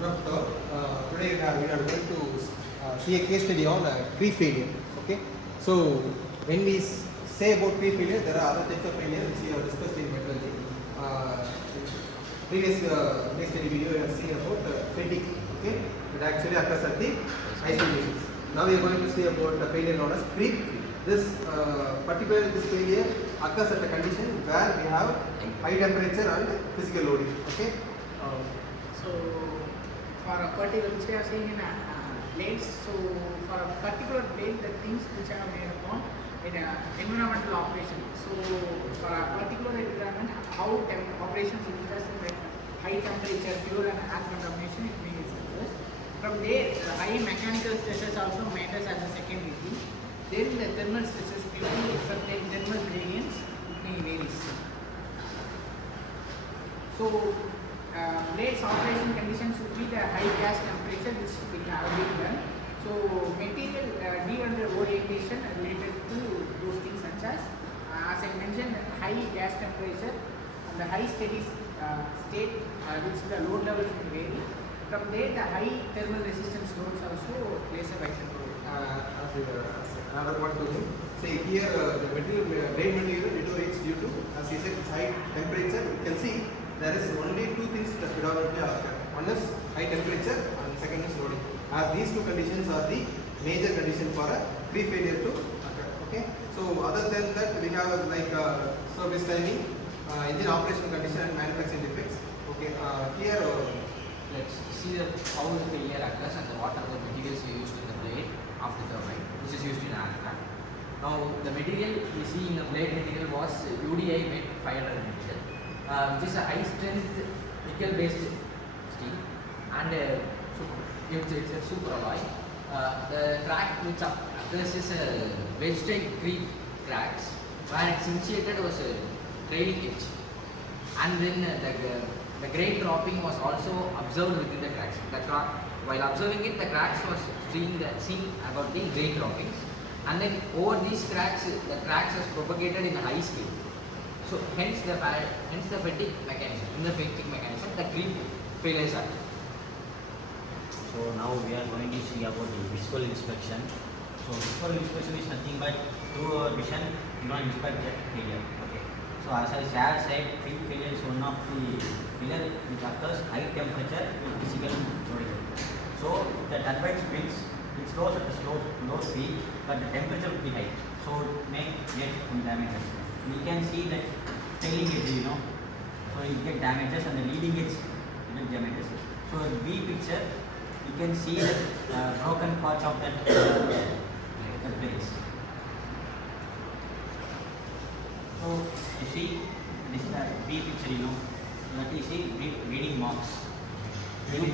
Good afternoon. Today we are going to see a case study on creep failure. Okay. So when we say about creep failure, there are other types of failure which we have discussed in metallurgy. Previous case study video we have seen about fatigue. Okay. It actually occurs at the isolation. Now we are going to see about the failure known as creep. This particularly this failure occurs at a condition where we have high temperature and physical loading. Okay. So for a particular, which we are saying in blades, so for a particular blade, the things which are made upon in environmental operation. So for a particular environment, how operations is just with high temperature, fuel and air contamination, it may be success. From there, high mechanical stresses also matters as a secondary thing. Then the thermal stresses due to certain thermal gradients, it may vary. So blades operation conditions should be the high gas temperature, which we have been done. So material de-orientation related to those things such as I mentioned, high gas temperature and the high steady state, which the load levels will vary. From there, the high thermal resistance loads also plays a vital role. Another one to him. Say here the material blade material deteriorates due to, as he said, it's high temperature. You can see there is only two things that predominantly occur. One is high temperature and second is loading. As these two conditions are the major condition for a creep failure to occur. Okay. So other than that, we have like service timing, engine operation condition and manufacturing defects. Okay. Here let's see how the failure occurs and what are the materials we used in the blade of the turbine, which is used in aircraft. Now the material we see in the blade material was UDI made 500 material. Which is a high strength nickel based steel and it's a super alloy. The crack which occurs is a wedge creep cracks where it's initiated was a trailing edge, and then the grade dropping was also observed within the cracks. While observing it, the cracks was seen about the grade droppings, and then over these cracks, the cracks was propagated in a high scale. So hence the fatigue mechanism. In the fatigue mechanism, the creep failures are. So now we are going to see about the visual inspection. So visual inspection is nothing but through our vision you can inspect the failure. Okay. So as I said, creep failure is one of the failure which occurs high temperature with physical loading. So the turbine spins, it slows at a low speed, but the temperature will be high. So it may get some damages. We can see that trailing edge, so you get damages and the leading edge you get damages. So in B picture, you can see the broken parts of that blades. So you see this is the B picture, that you see reading marks. Due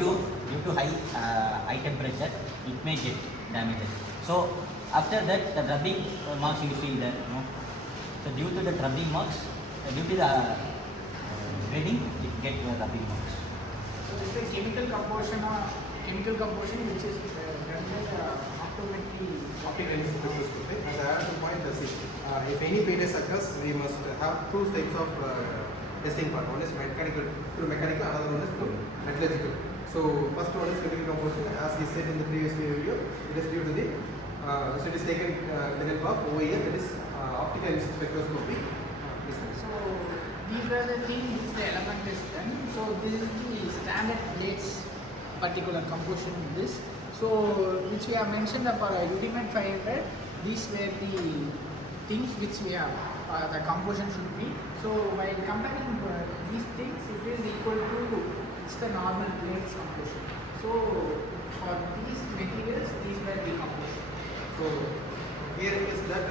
to high temperature, it may get damages. So after that, the rubbing marks you see there, So due to the rubbing marks, due to the reading, it gets rubbing marks. So this is chemical composition which is done by optical spectroscopy. As I have to point this, if any failure occurs, we must have two types of testing part. One is mechanical, another one is metallurgical. So first one is chemical composition. As we said in the previous video, it is due to the so it is taken with the help of OEM, that is optical spectroscopy. So these are the things which the element is done. So this is the standard blades particular composition in this. So which we have mentioned for a rudiment 500, these were the things which we have the composition should be. So while comparing these things, it is equal to it's the normal blades composition. So for these materials, these were the composition. So here is that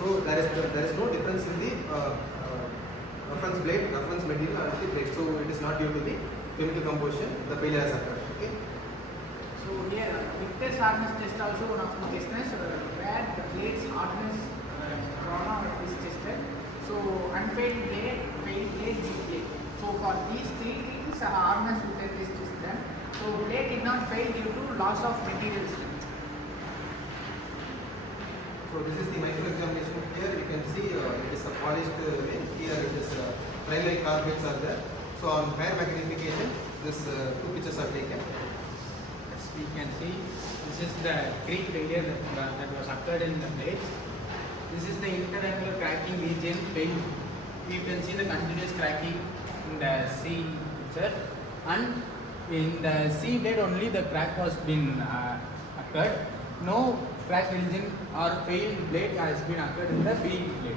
so there is no difference in the reference material and the blade. So it is not due to the chemical composition. The failure has occurred. Okay. So here Victor's hardness test also one of the tests where the blades hardness chrono is tested. So unfailed blade, failed blade, weak blade. So for these three things, hardness test is done. So blade did not fail due to loss of material strength. So this is the micro examination. Here you can see it is a polished vein. Here it is primary carbonates are there. So on higher magnification, this two pictures are taken. This is the creep failure that was occurred in the blades. This is the interangular cracking region failed. You can see the continuous cracking in the C picture, and in the C blade only the crack was been occurred. No crack region or failed blade has been occurred in the B blade.